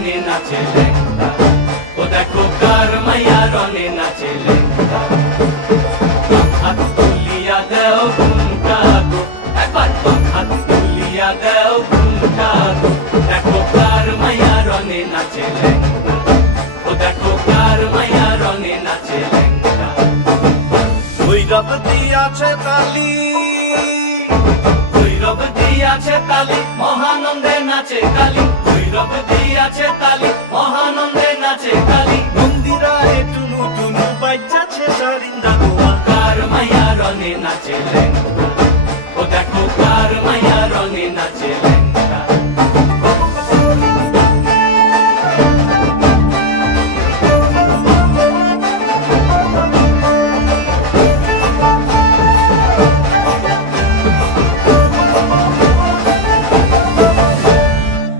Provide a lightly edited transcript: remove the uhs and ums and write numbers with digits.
রনে নাচে লেঙ্গা, ও দেখো কার মাইয়া রনে নাচে লেঙ্গা। হাত তুলিয়া দেও ঘুমটা গো, একবার হাত তুলিয়া দেও ঘুমটা গো, দেখো কার মাইয়া রনে নাচে লেঙ্গা, ও দেখো কার মাইয়া রনে নাচে লেঙ্গা। ভৈরব দিয়াছে তালি, ভৈরব দিয়াছে তালি, মহানন্দে নাচে কালী। ভৈরব দিয়াছে তালি, মহানন্দে